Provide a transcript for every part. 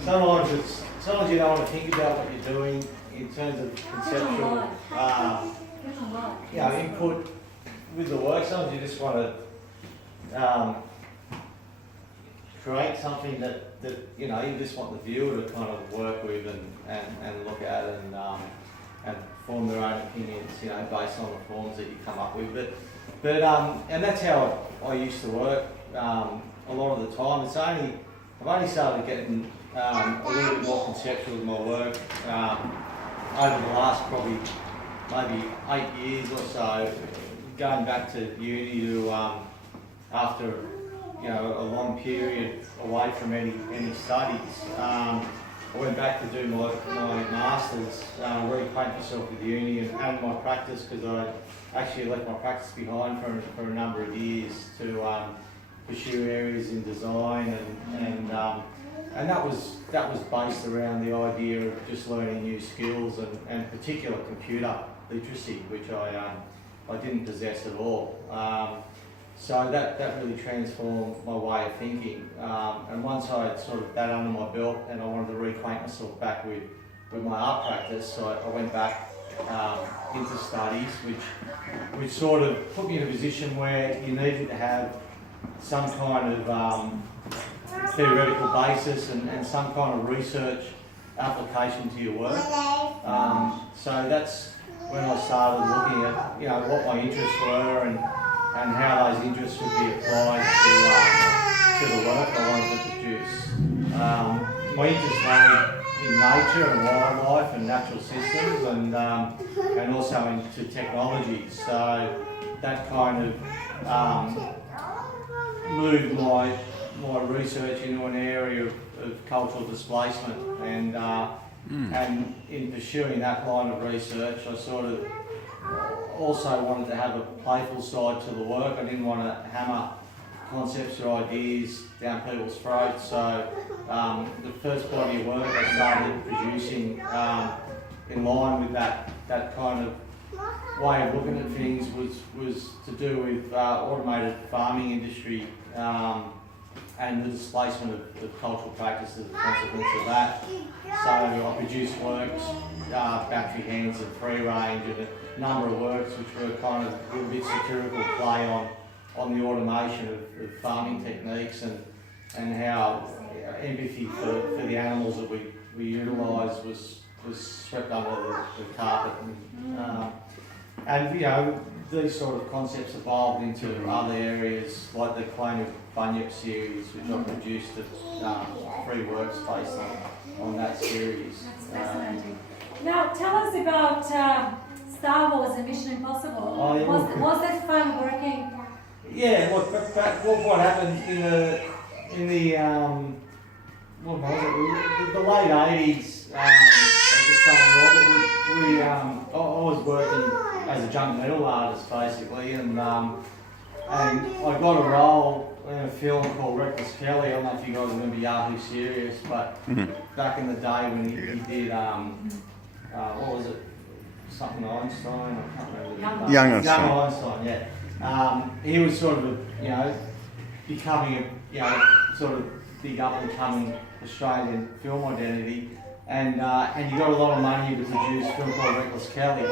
sometimes you don't want to think about what you're doing in terms of conceptual input with the work. Sometimes you just want to create something that you just want the viewer to kind of work with and look at and form their own opinions, based on the forms that you come up with. But and that's how I used to work a lot of the time. I've only started getting a little bit more conceptual with my work over the last probably maybe 8 years or so. Going back to uni to after a long period away from any studies. I went back to do my masters, reacquaint myself with uni and my practice, because I actually left my practice behind for a number of years to pursue areas in design and that was based around the idea of just learning new skills and particular computer literacy, which I didn't possess at all. So that really transformed my way of thinking. And once I had sort of that under my belt and I wanted to reacquaint myself back with my art practice, so I went back into studies, which sort of put me in a position where you needed to have some kind of theoretical basis and some kind of research application to your work. So that's when I started looking at what my interests were and how those interests would be applied to the work I wanted to produce. My interest lay in nature and wildlife and natural systems and also into technology. So that kind of moved my research into an area of cultural displacement, and in pursuing that line of research I sort of also wanted to have a playful side to the work. I didn't want to hammer concepts or ideas down people's throats, so the first body of work I started producing in line with that kind of way of looking at things was to do with automated farming industry and the displacement of cultural practices as a consequence of that. So I produced works, battery hands and free range, and a number of works which were kind of a little bit satirical play on the automation of farming techniques and how empathy for the animals that we utilise was swept under the carpet. And these sort of concepts evolved into other areas, like the Colonial Bunyip series, which I produced at 3 works based on that series. That's fascinating. Now, tell us about Star Wars and Mission Impossible. Oh, yeah. Was that fun working? Yeah, what happened in the what was it? The late 80s, at the start of I was working as a junk metal artist basically, and I got a role in a film called Reckless Kelly. I don't know if you guys remember Yahoo Serious, but back in the day when he did what was it? Something Einstein, I can't remember. Young Einstein. Young Einstein, yeah. He was sort of becoming a sort of big up and coming Australian film identity, and you got a lot of money to produce a film called Reckless Kelly.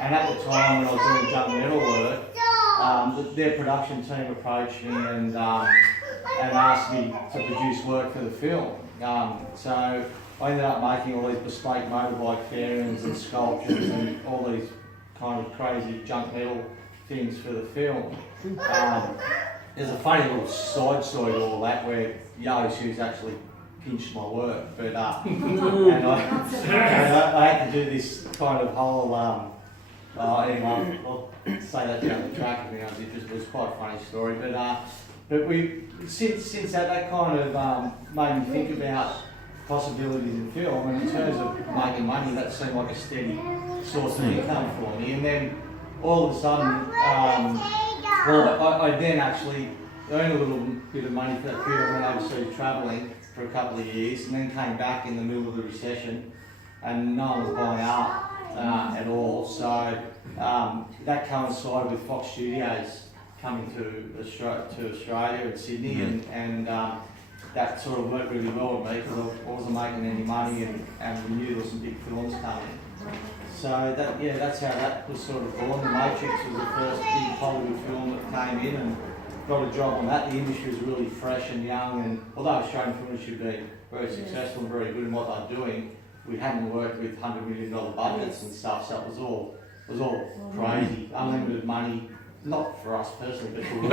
And at the time when I was doing junk metal work, their production team approached me and asked me to produce work for the film. So I ended up making all these bespoke motorbike fairings and sculptures and all these kind of crazy junk metal things for the film. There's a funny little side story to all that where Yahoo Shoes actually pinched my work, but and I had to do this kind of whole anyway, I'll say that down the track. It was quite a funny story, but we since that kind of made me think about possibilities in film, and in terms of making money, that seemed like a steady source of income for me. And then all of a sudden, I then actually earned a little bit of money for that period. I went overseas travelling for a couple of years, and then came back in the middle of the recession, and no one was buying art at all. So that coincided with Fox Studios coming to Australia and Sydney, and that sort of worked really well with me because I wasn't making any money and we knew there was some big films coming. So that's how that was sort of born. The Matrix was the first big Hollywood film that came in and got a job on that. The industry was really fresh and young, and although Australian film industry had been very successful and very good in what they're doing, we hadn't worked with $100 million budgets and stuff, so it was all crazy, unlimited money. Not for us personally, but for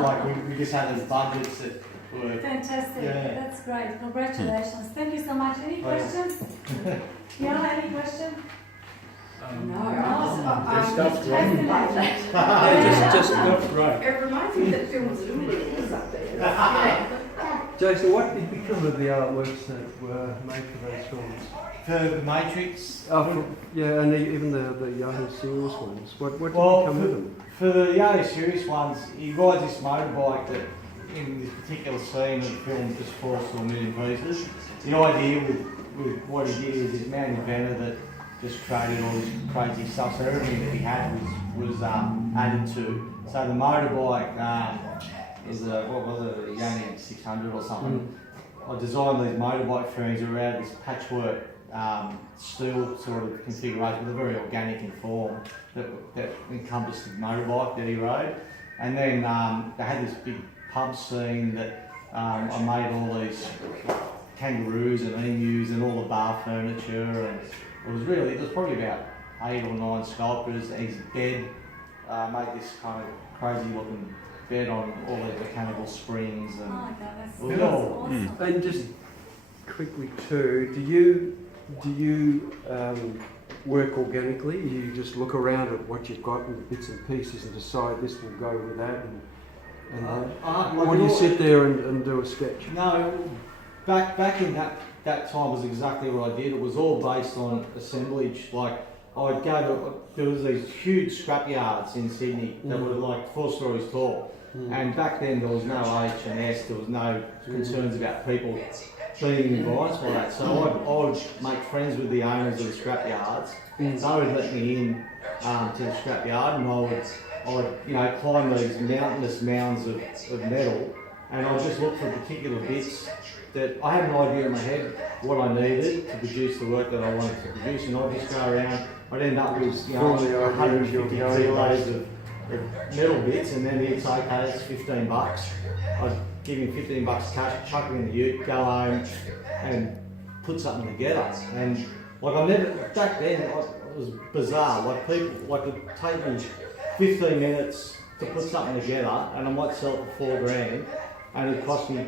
like we just had those budgets that were fantastic. Yeah. That's great. Congratulations. Thank you so much. Any questions? Yeah, any question? This stuff's great. Just stuff's great. It reminds me that films limited is up there. Jason, what did become of the artworks that were made for those films? for the Matrix. Yeah, and even the Yahoo serious ones. What did Well, become of them? For the Yahoo serious ones, he rides this motorbike that in this particular scene of the film just falls to a million pieces. The idea with what he did is his man inventor that just created all this crazy stuff, so everything that he had was added to. So the motorbike is what was it, a Yanni 600 or something. I designed these motorbike fairings around this patchwork steel sort of configuration, with a very organic in form that encompassed the motorbike that he rode. And then they had this big pub scene that I made all these kangaroos and emus and all the bar furniture, and it was probably about 8 or 9 sculptors. And his bed made this kind of crazy looking bed on all these mechanical springs, and Oh my God, that's it was all awesome. And just quickly too, do you work organically? You just look around at what you've got in bits and pieces and decide this will go with that, or do you sit there and do a sketch? No, back in that time was exactly what I did. It was all based on assemblage. Like I'd go to, there was these huge scrap yards in Sydney that were like 4 stories tall. And back then there was no H&S, there was no concerns about people being involved by that. So I would make friends with the owners of the scrap yards. They would let me in to the scrap yard, and I would climb these mountainous mounds of metal, and I'd just look for particular bits that I had an idea in my head what I needed to produce the work that I wanted to produce, and I'd just go around. I'd end up with 150 kilos of metal bits, and then he'd say, okay, it's $15. I'd give him $15 cash, chuck it in the ute, go home and put something together. And back then it was bizarre. Like people, it would take me 15 minutes to put something together, and I might sell it for $4,000, and it'd cost me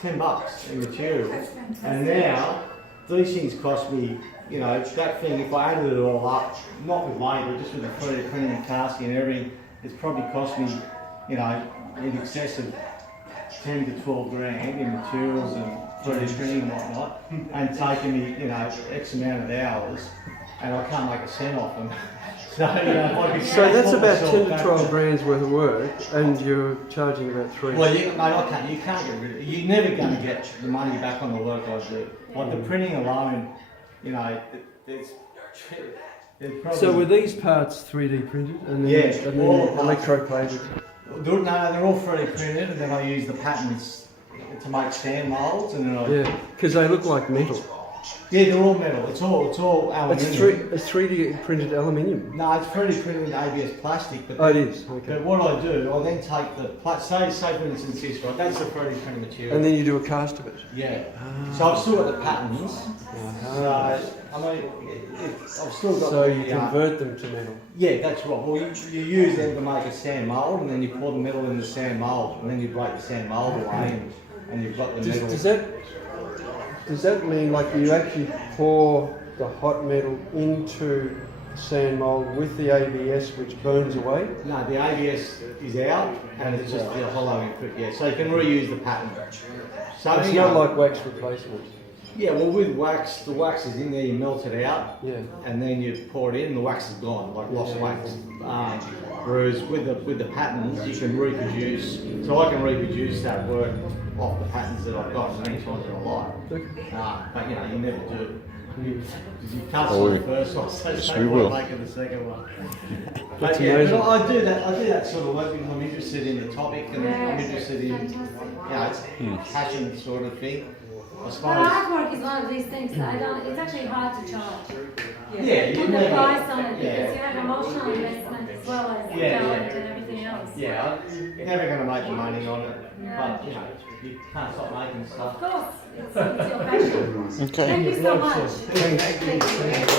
$10 in material. And now these things cost me, that thing, if I added it all up, not with labour, just with the 3D printing and casting and everything, it's probably cost me, in excess of 10 to 12 grand in materials and 3D printing and whatnot, and taking me, X amount of hours, and I can't make a cent off them. So that's about 10 to 12 grand's worth of work, and you're charging about 3. Well, you can't get rid of it. You're never going to get the money back on the work I do. Like the printing alone, there's probably... So were these parts 3D printed and then, electroplated? No, they're all 3D printed, and then I use the patterns to make stand moulds, and then because they look like metal. Yeah, they're all metal. It's all aluminium. It's 3D printed aluminium. No, it's 3D printed in ABS plastic. But it is. Okay. But what I do, I then take the say for instance this, right? That's the 3D printed material. And then you do a cast of it. Yeah. So I've still got the patterns. So I've still got. So you convert them to metal. Yeah, that's right. Well, you use them to make a sand mould, and then you pour the metal in the sand mould, and then you break the sand mould away, and you've got the metal. Does that mean like you actually pour the hot metal into sand mould with the ABS, which burns away? No, the ABS is out, and it's just the hollow input. Yeah, so you can reuse the pattern. So it's not like wax replacement. Yeah, well, with wax, the wax is in there, you melt it out, and then you pour it in, and the wax is gone, like lost wax. Whereas with the patterns, you can reproduce. So I can reproduce that work off the patterns that I've got as many times as I like. But you never do You can't Oh, the first one, so yes, don't we bother will. making the second one. That's But yeah, amazing. but I do that sort of work because I'm interested in the topic and I'm interested in, Fantastic. it's passion sort of thing. I But suppose. artwork is one of these things that it's actually hard to charge. Yeah, you Put the never- price on it yeah. because you have emotional investment as well as Yeah, talent yeah. and everything else. Yeah, I'm never going to make money on it, No. but you know, you can't stop making Of stuff. course, it's your passion. Okay. Thank you so much. Thanks. Thank you.